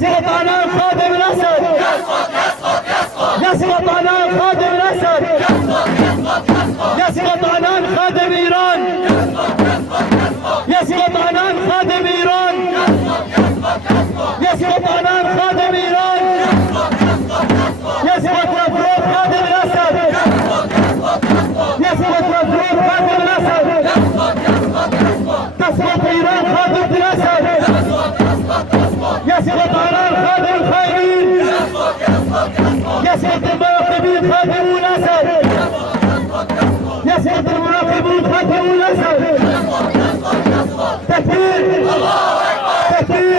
يسقط عنان خادم الاسد، يسقط عنان خادم الاسد، يسقط عنان خادم ايران، يسقط عنان خادم ايران، يسقط عنان خادم ايران، يسقط مفروض خادم الاسد، يسقط مفروض خادم الاسد، تسقط ايران خادم الاسد، يسقط عنان خادم الخاينين، يسقط المراقبين خادمو الاسد، يسقط المراقبون خادمو الاسد. تكبير، تكبير.